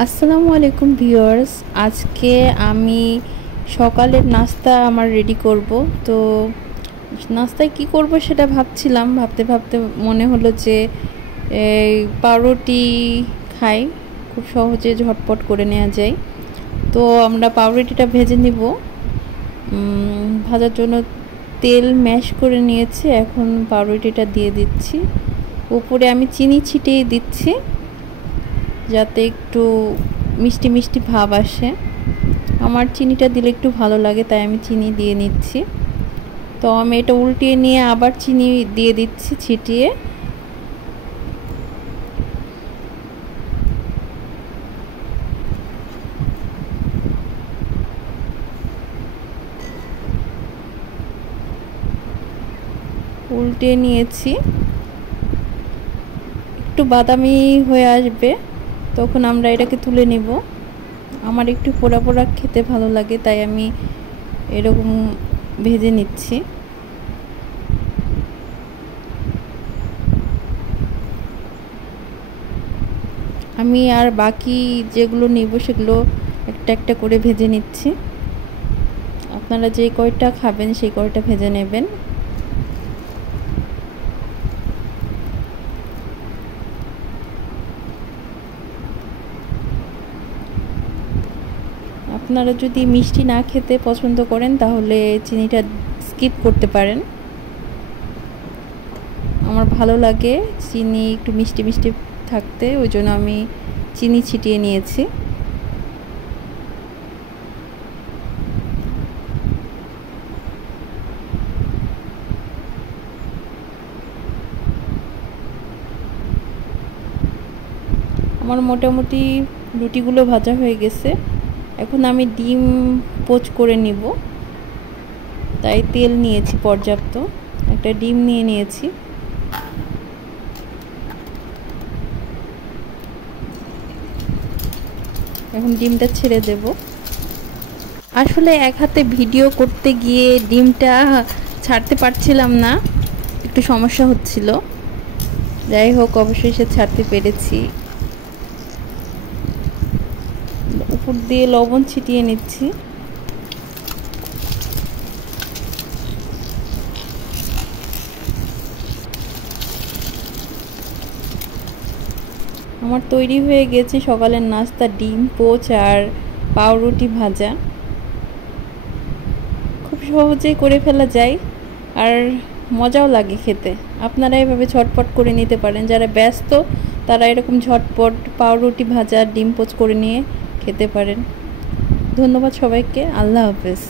আসসালামু আলাইকুম ভিউয়ার্স। আজকে আমি সকালের নাস্তা আমার রেডি করব। তো নাস্তায় কি করব সেটা ভাবছিলাম, ভাবতে ভাবতে মনে হলো যে এই পাউরুটি খাই, খুব সহজে ঝটপট করে নেওয়া যায়। তো আমরা পাউরুটিটা ভেজে নিব। ভাজার জন্য তেল ম্যাশ করে নিয়েছি, এখন পাউরুটিটা দিয়ে দিচ্ছি। উপরে আমি চিনি ছিটিয়ে দিচ্ছি যাতে একটু মিষ্টি মিষ্টি ভাব আসে। আমার চিনিটা দিলে একটু ভালো লাগে, তাই আমি চিনি দিয়ে নিচ্ছি। তো আমি এটা উল্টিয়ে নিয়ে আবার চিনি দিয়ে দিচ্ছি ছিটিয়ে। উল্টিয়ে নিয়েছি, একটু বাদামি হয়ে আসবে তখন আমরা এটাকে তুলে নিব। আমার একটু পোড়া পোড়া খেতে ভালো লাগে, তাই আমি এরকম ভেজে নিচ্ছি। আমি আর বাকি যেগুলো নিব সেগুলো একটা একটা করে ভেজে নিচ্ছি। আপনারা যে কয়টা খাবেন সেই কয়টা ভেজে নেবেন। আপনারা যদি মিষ্টি না খেতে পছন্দ করেন তাহলে চিনিটা স্কিপ করতে পারেন। আমার ভালো লাগে চিনি একটু মিষ্টি মিষ্টি থাকতে, ওই জন্য আমি চিনি ছিটিয়ে নিয়েছি। আমার মোটামুটি রুটিগুলো ভাজা হয়ে গেছে, এখন আমি ডিম পোচ করে নিব। তাই তেল নিয়েছি পর্যাপ্ত, একটা ডিম নিয়ে নিয়েছি। এখন ডিমটা ছেড়ে দেব। আসলে এক হাতে ভিডিও করতে গিয়ে ডিমটা ছাড়তে পারছিলাম না, একটু সমস্যা হচ্ছিল। যাই হোক, অবশ্যই সে ছাড়তে পেরেছি। উপর দিয়ে লবণ ছিটিয়ে নিচ্ছি। আমার তৈরি হয়ে গেছে সকালের নাস্তা, ডিম পোচ আর পাউরুটি ভাজা। খুব সহজেই করে ফেলা যায় আর মজাও লাগে খেতে। আপনারা এভাবে ঝটপট করে নিতে পারেন, যারা ব্যস্ত তারা এরকম ঝটপট পাউরুটি ভাজা ডিম পোচ করে নিয়ে খেতে পারেন। ধন্যবাদ সবাইকে, আল্লাহ হাফেজ।